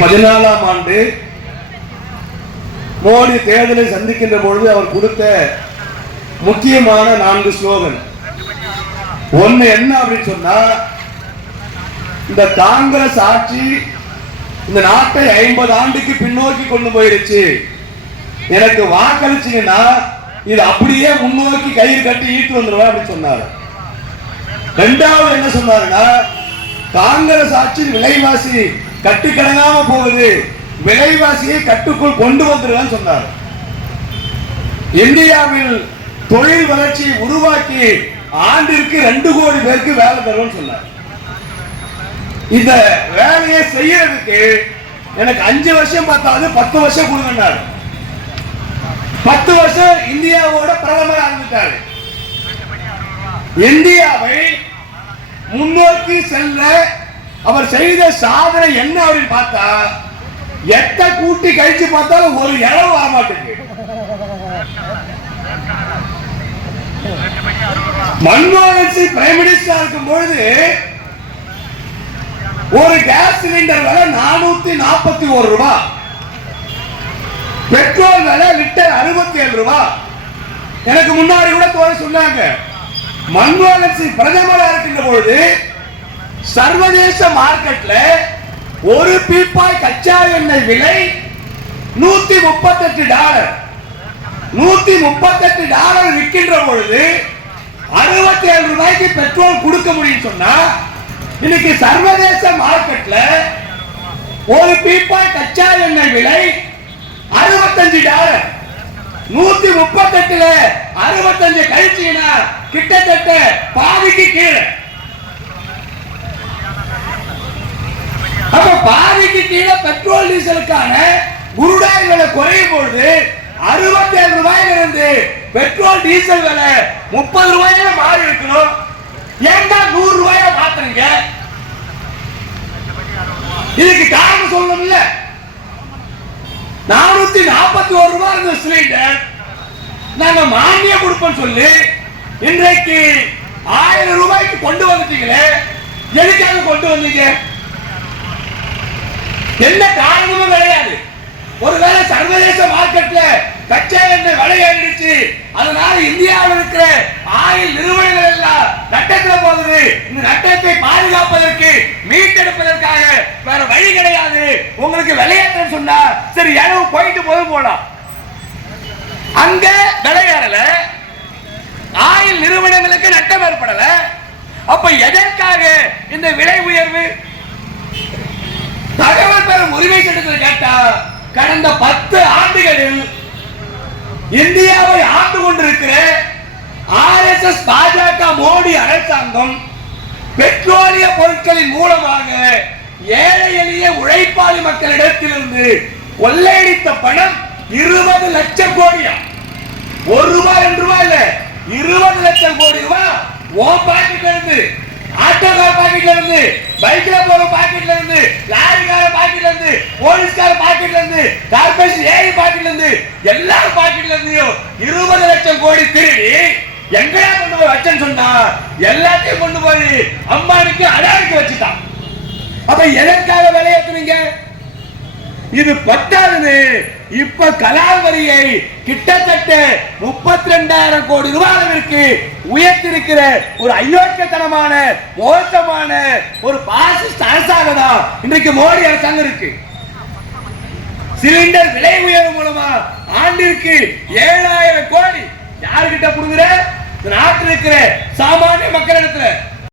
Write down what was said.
2014ஆம் ஆண்டு மோடி தேர்தலை சந்திக்கின்ற பொழுது அவர் கொடுத்த முக்கியமான 4 ஸ்லோகன். ஒன்னு என்ன அப்படின்னு சொன்னா, இந்த காங்கிரஸ் ஆட்சி இந்த நாட்டை 50 ஆண்டுக்கு பின்னோக்கி கொண்டு போயிருச்சு, எனக்கு வாக்களிச்சீங்கன்னா இது அப்படியே முன்னோக்கி கயிறு கட்டி ஈட்டு வந்துருவா அப்படின்னு சொன்னார். இரண்டாவது என்ன சொன்னாருன்னா, காங்கிரஸ் ஆட்சி விலைவாசி கட்டுக்கடங்காம போகுது, விலைவாசியை கட்டுக்குள் கொண்டு வந்துருவான்னு சொன்னார். இந்தியாவில் தொழில் வளர்ச்சியை உருவாக்கி ஆண்டிற்கு 2 கோடி பேருக்கு வேலை தருவோம்னு சொன்னார். இந்த வேலையை செய்யறதுக்கு எனக்கு 5 வருஷம் பார்த்தாது 10 வருஷம் கொடுங்கன்னாரு. 10 வருஷம் இந்தியாவோட பிரதமர் ஆரம்பித்தாரு. இந்தியாவை முன்னோக்கி செல்ல அவர் செய்த சாதனை என்ன அப்படின்னு பார்த்தா, எத்த கூட்டி கழிச்சு பார்த்தாலும் ஒரு இளவு வர மாட்டேங்குது. மன்மோகன் சிங் பிரைம் மினிஸ்டர் இருக்கும் பொழுது ஒரு கேஸ் சிலிண்டர் விலை 441 ரூபாய், பெட்ரோல் விலை லிட்டர் 67 ரூபாய். எனக்கு முன்னாடி கூட தோழ சொன்னாங்க, மன்மோகன் சிங் பிரதமராக இருக்கின்ற பொழுது சர்வதேச மார்க்கெட்ல ஒரு பீப்பாய் கச்சா எண்ணெய் விலை $138. $138 விற்கின்ற பொழுது 67 ரூபாய்க்கு பெட்ரோல் கொடுக்க முடியும் சொன்னா, இன்னைக்கு சர்வதேச மார்க்கெட்ல ஒரு பீப்பாய் கச்சா எண்ணெய் விலை $65. 138ல 65 கழிச்சீங்கன்னா கிட்டத்தட்ட பாதிக்கு கீழே. அப்ப பாதிக்கு கீழே பெட்ரோல் டீசலுக்கான குருடாய் விலை குறையும் பொழுது 67 ரூபாயில இருந்து பெட்ரோல் டீசல் விலை 30 ரூபாயில மாறி இருக்கணும். ஏங்க 100 ரூபாயா மாத்துறீங்க? இதுக்கு காரணம் சொல்லணும்ல. 441 ரூபாய் இருந்த சிலிண்டர் நாங்க மானியம் கொடுப்போம் சொல்லி இன்றைக்கு 1000 ரூபாய்க்கு கொண்டு வந்துட்டீங்களே, எதுக்காக கொண்டு வந்தீங்க? என்ன காரணமும் கிடையாது. ஒருவேளை சர்வதேச மார்க்கெட்ல கச்சா எண்ணெய் விலை ஏறிடுச்சு, அதனால இந்தியாவில் இருக்கிற ஆயில் நிறுவனங்கள் எல்லாம் நட்டத்தில் போகுது, இந்த நட்டத்தை பாதுகாப்பதற்கு மீட்டெடுப்பதற்காக வேற வழி கிடையாது, உங்களுக்கு விலையேற்றம் சொன்னா சரி எவ்வளவு போயிட்டு போலாம். அங்க விலையேறல, ஆயில் நிறுவனங்களுக்கு நட்டம் ஏற்படல. அப்ப எதற்காக இந்த விலை உயர்வு? தகவல் பெறும் உரிமை சட்டத்தில் கேட்டா, கடந்த 10 ஆண்டுகளில் இந்தியாவை ஆண்டு கொண்டிருக்கிற RSS பாஜக மோடி அரசாங்கம் பெட்ரோலிய பொருட்களின் மூலமாக ஏழை எளிய உழைப்பாளி மக்களிடத்திலிருந்து கொள்ளையடித்த பணம் 20 லட்சம் கோடியா. 1 ரூபாய் 2 ரூபாய் இல்ல, 20 லட்சம் கோடி ரூபாய் ஓ பாக்கெட்ல இருந்து, ஆட்டோக்கார பாக்கெட்ல இருந்து, பைக்ல போற பாக்கெட்ல இருந்து, லாரிக்கார பாக்கெட்ல இருந்து, போலீஸ்கார பாக்கெட்ல இருந்து, கார்பரேஷன் ஏஐ பாக்கெட்ல இருந்து, எல்லா பாக்கெட்ல இருந்தும் 20 லட்சம் கோடி திருடி எங்கயா கொண்டு போய் வச்சேன்னு சொன்னா எல்லாத்தையும் கொண்டு போய் அம்பானிக்கு அடாருக்கு வச்சுட்டான். அப்ப எதற்காக விலையேற்றுவீங்க? இது பத்தாது. இப்ப கலால் வரியை கிட்டத்தட்ட 32,000 கோடி ரூபாய் அளவிற்கு உயர்த்திருக்கிற ஒரு அயோக்கியத்தனமான மோசமான ஒரு பாசிஸ்ட் அரசாங்கம் தான் இன்றைக்கு மோடி அரசாங்கம் இருக்கு. சிலிண்டர் விலை உயர்வு மூலமா ஆண்டிற்கு 7,000 கோடி யாருக்கிட்ட